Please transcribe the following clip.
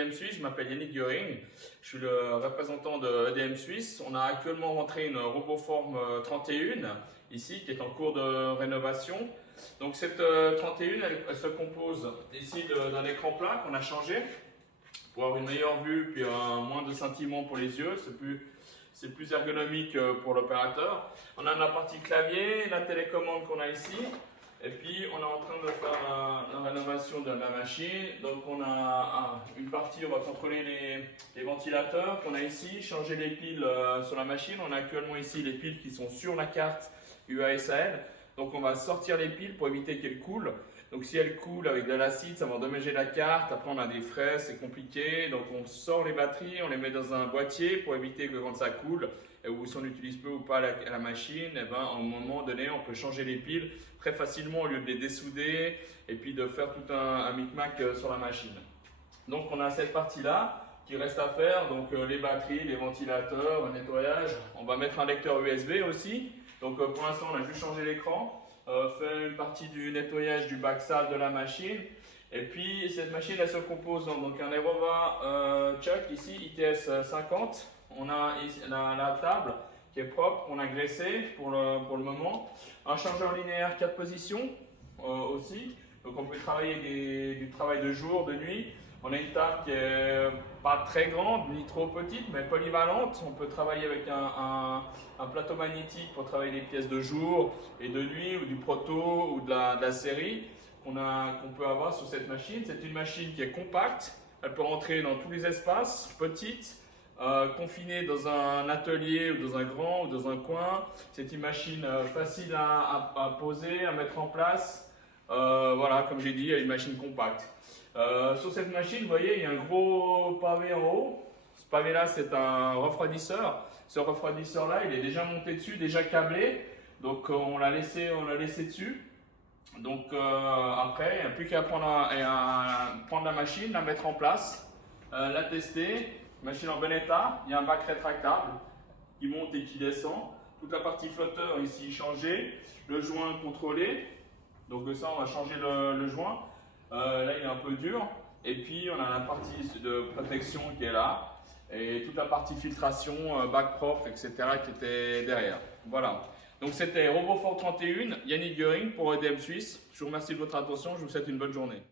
EDM Suisse, je m'appelle Yannick Göring, je suis le représentant de EDM Suisse. On a actuellement rentré une RoboForm 31 ici qui est en cours de rénovation. Donc cette 31 elle se compose ici d'un écran plat qu'on a changé pour avoir une meilleure vue puis moins de scintillement pour les yeux. C'est plus ergonomique pour l'opérateur. On a la partie clavier, la télécommande qu'on a ici. Et puis on est en train de faire la rénovation de la machine. Donc on a une partie, on va contrôler les ventilateurs qu'on a ici, changer les piles sur la machine. On a actuellement ici les piles qui sont sur la carte UASAL. Donc on va sortir les piles pour éviter qu'elles coulent. Donc si elles coulent avec de l'acide, ça va endommager la carte. Après on a des frais, c'est compliqué. Donc on sort les batteries, on les met dans un boîtier pour éviter que quand ça coule, ou si on utilise peu ou pas la machine, et ben, à un moment donné, on peut changer les piles très facilement au lieu de les dessouder et puis de faire tout un micmac sur la machine. Donc on a cette partie-là qui reste à faire, donc les batteries, les ventilateurs, le nettoyage. On va mettre un lecteur USB aussi. Donc pour l'instant, on a juste changé l'écran, fait une partie du nettoyage du backside de la machine. Et puis cette machine, elle se compose donc un Aerova Chuck ici, ITS 50. On a ici la table qui est propre, qu'on a graissée pour le moment. Un chargeur linéaire 4 positions aussi. Donc on peut travailler du travail de jour, de nuit. On a une table qui est pas très grande ni trop petite, mais polyvalente. On peut travailler avec un plateau magnétique pour travailler des pièces de jour et de nuit, ou du proto ou de la série qu'on peut avoir sur cette machine. C'est une machine qui est compacte. Elle peut rentrer dans tous les espaces, petite. Confinée dans un atelier ou dans un grand ou dans un coin. C'est une machine facile à poser, à mettre en place. Voilà, comme j'ai dit, il y a une machine compacte. Sur cette machine, vous voyez, il y a un gros pavé en haut. Ce pavé-là, c'est un refroidisseur. Ce refroidisseur-là, il est déjà monté dessus, déjà câblé. Donc, on l'a laissé dessus. Donc, après, il n'y a plus qu'à prendre la machine, la mettre en place, la tester. Machine en bon état, il y a un bac rétractable qui monte et qui descend. Toute la partie flotteur ici changée, le joint contrôlé. Donc ça, on va changer le joint. Là, il est un peu dur. Et puis, on a la partie de protection qui est là. Et toute la partie filtration, bac propre, etc. qui était derrière. Voilà. Donc c'était RoboForm 31, Yannick Göring pour EDM Suisse. Je vous remercie de votre attention. Je vous souhaite une bonne journée.